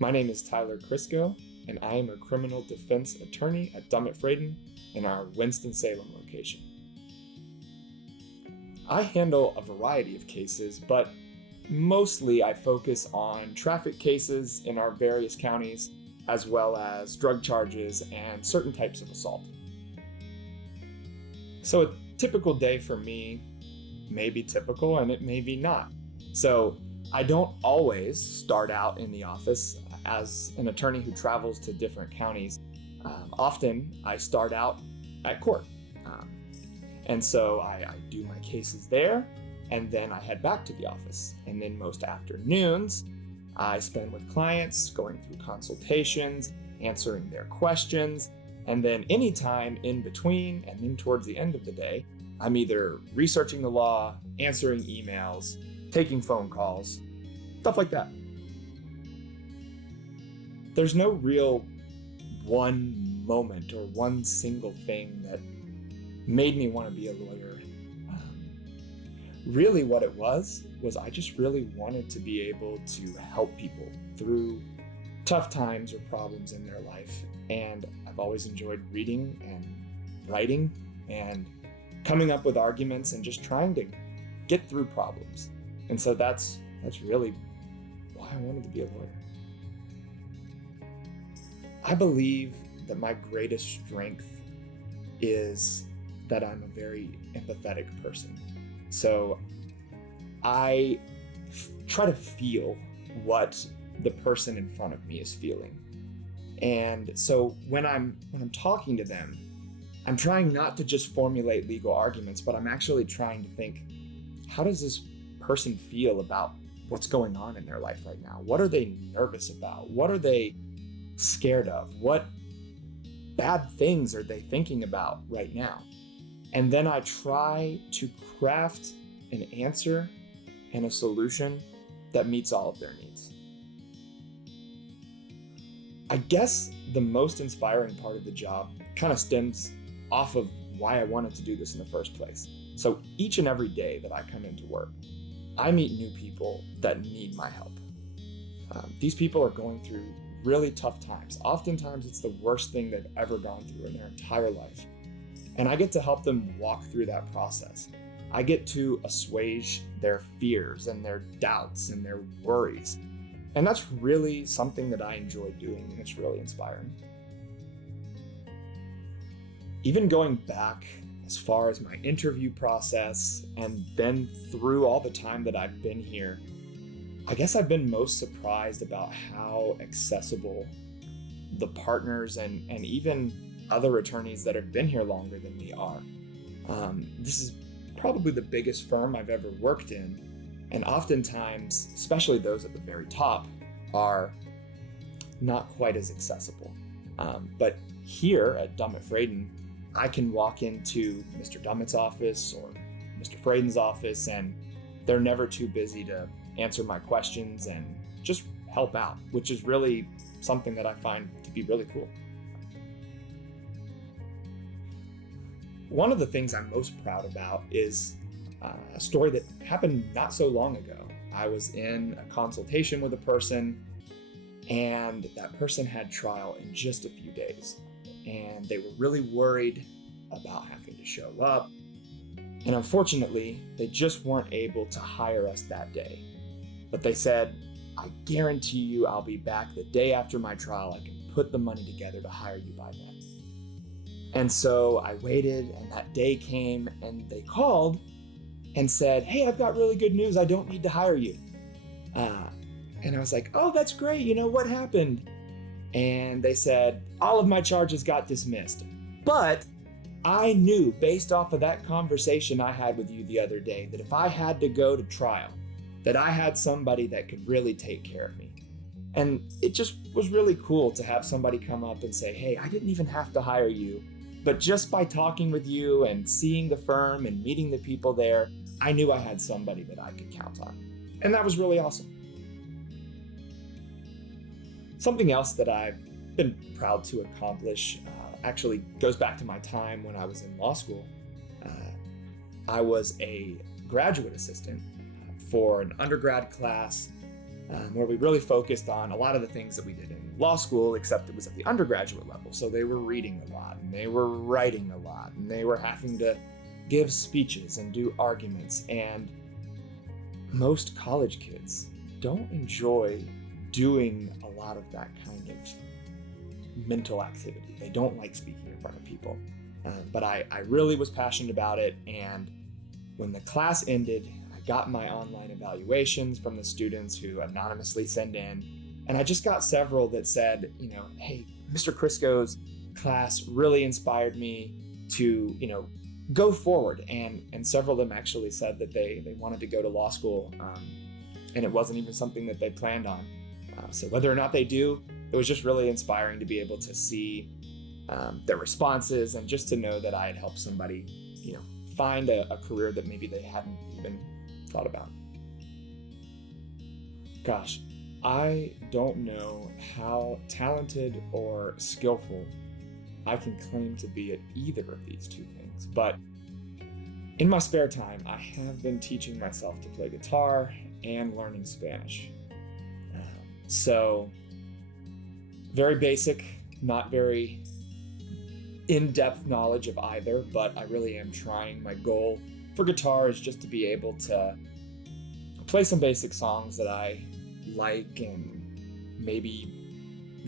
My name is Tyler Chriscoe, and I am a criminal defense attorney at Dummit, Fradin in our Winston Salem location. I handle a variety of cases, but mostly I focus on traffic cases in our various counties, as well as drug charges and certain types of assault. So a typical day for me may be typical and it may be not. So I don't always start out in the office as an attorney who travels to different counties. Often I start out at court. And so I do my cases there, and then I head back to the office. And then most afternoons, I spend with clients, going through consultations, answering their questions, and then anytime in between and then towards the end of the day, I'm either researching the law, answering emails, taking phone calls, stuff like that. There's no real one moment or one single thing that made me want to be a lawyer. Really what it was I just really wanted to be able to help people through tough times or problems in their life. And I've always enjoyed reading and writing and coming up with arguments and just trying to get through problems. And so that's really why I wanted to be a lawyer. I believe that my greatest strength is that I'm a very empathetic person. So I try to feel what the person in front of me is feeling. And so when I'm talking to them, I'm trying not to just formulate legal arguments, but I'm actually trying to think, how does this person feel about what's going on in their life right now? What are they nervous about? What are they scared of? What bad things are they thinking about right now? And then I try to craft an answer and a solution that meets all of their needs. I guess the most inspiring part of the job kind of stems off of why I wanted to do this in the first place. So each and every day that I come into work, I meet new people that need my help. These people are going through really tough times. Oftentimes it's the worst thing they've ever gone through in their entire life. And I get to help them walk through that process. I get to assuage their fears and their doubts and their worries. And that's really something that I enjoy doing, and it's really inspiring. Even going back as far as my interview process and then through all the time that I've been here, I guess I've been most surprised about how accessible the partners and even other attorneys that have been here longer than me are. This is probably the biggest firm I've ever worked in, and oftentimes, especially those at the very top, are not quite as accessible. But here at Dummit Fradin, I can walk into Mr. Dummit's office or Mr. Fradin's office, and they're never too busy to answer my questions and just help out, which is really something that I find to be really cool. One of the things I'm most proud about is a story that happened not so long ago. I was in a consultation with a person, and that person had trial in just a few days. And they were really worried about having to show up. And unfortunately, they just weren't able to hire us that day. But they said, I guarantee you I'll be back the day after my trial. I can put the money together to hire you by then. And so I waited, and that day came, and they called and said, hey, I've got really good news. I don't need to hire you. And I was like, oh, that's great. You know, what happened? And they said, all of my charges got dismissed. But I knew, based off of that conversation I had with you the other day, that if I had to go to trial, that I had somebody that could really take care of me. And it just was really cool to have somebody come up and say, hey, I didn't even have to hire you, but just by talking with you and seeing the firm and meeting the people there, I knew I had somebody that I could count on. And that was really awesome. Something else that I've been proud to accomplish actually goes back to my time when I was in law school. I was a graduate assistant for an undergrad class where we really focused on a lot of the things that we did in law school, except it was at the undergraduate level. So they were reading a lot, and they were writing a lot, and they were having to give speeches and do arguments. And most college kids don't enjoy doing a lot of that kind of mental activity. They don't like speaking in front of people. But I really was passionate about it. And when the class ended, I got my online evaluations from the students who anonymously send in. And I just got several that said, hey, Mr. Chriscoe's class really inspired me to, go forward. And several of them actually said that they wanted to go to law school. And it wasn't even something that they planned on. So whether or not they do, it was just really inspiring to be able to see their responses and just to know that I had helped somebody, find a career that maybe they hadn't even thought about. Gosh, I don't know how talented or skillful I can claim to be at either of these two things, but in my spare time, I have been teaching myself to play guitar and learning Spanish. So very basic, not very in-depth knowledge of either, but I really am trying. My goal for guitar is just to be able to play some basic songs that I like and maybe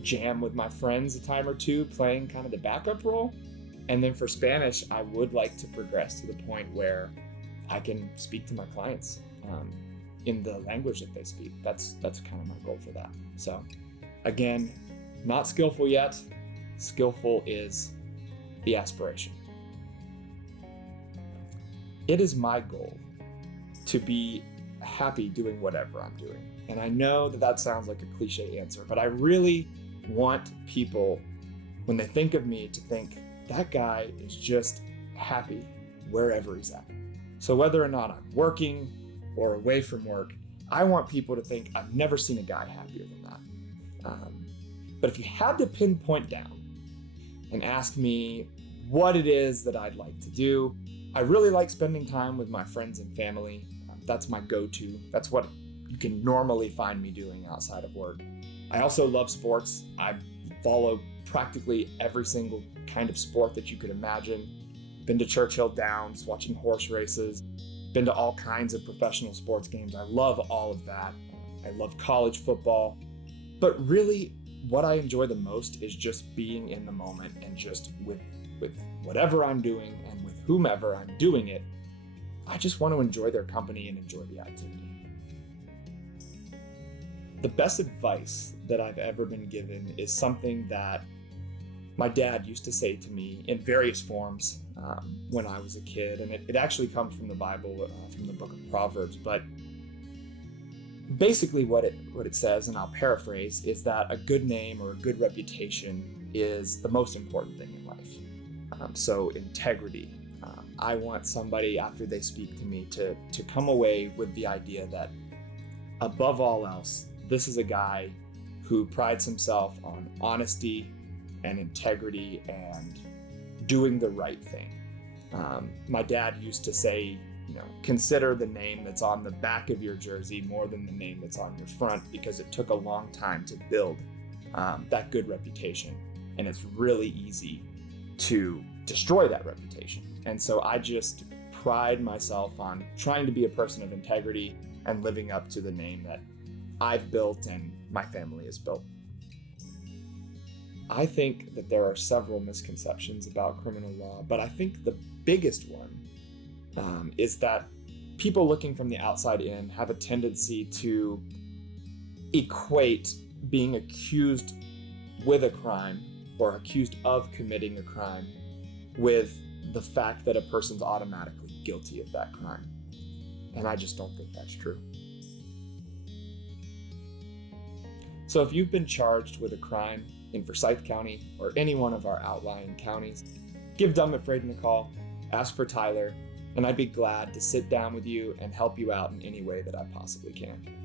jam with my friends a time or two, playing kind of the backup role. And then for Spanish, I would like to progress to the point where I can speak to my clients in the language that they speak. That's kind of my goal for that. So again, not skillful yet. Skillful is the aspiration. It is my goal to be happy doing whatever I'm doing. And I know that sounds like a cliche answer, but I really want people, when they think of me, to think that guy is just happy wherever he's at. So whether or not I'm working or away from work, I want people to think I've never seen a guy happier than that. But if you had to pinpoint down and ask me what it is that I'd like to do, I really like spending time with my friends and family. That's my go-to. That's what you can normally find me doing outside of work. I also love sports. I follow practically every single kind of sport that you could imagine. Been to Churchill Downs, watching horse races, been to all kinds of professional sports games. I love all of that. I love college football. But really, what I enjoy the most is just being in the moment and just with whatever I'm doing and with whomever I'm doing it. I just want to enjoy their company and enjoy the activity. The best advice that I've ever been given is something that my dad used to say to me in various forms when I was a kid, and it actually comes from the Bible, from the book of Proverbs. But basically what it says, and I'll paraphrase, is that a good name or a good reputation is the most important thing in life. So integrity. I want somebody, after they speak to me, to come away with the idea that above all else, this is a guy who prides himself on honesty and integrity and doing the right thing. My dad used to say, consider the name that's on the back of your jersey more than the name that's on your front, because it took a long time to build that good reputation. And it's really easy to destroy that reputation. And so I just pride myself on trying to be a person of integrity and living up to the name that I've built and my family has built. I think that there are several misconceptions about criminal law, but I think the biggest one is that people looking from the outside in have a tendency to equate being accused with a crime or accused of committing a crime with the fact that a person's automatically guilty of that crime. And I just don't think that's true. So if you've been charged with a crime in Forsyth County or any one of our outlying counties, give Dummit Fradin a call, ask for Tyler, and I'd be glad to sit down with you and help you out in any way that I possibly can.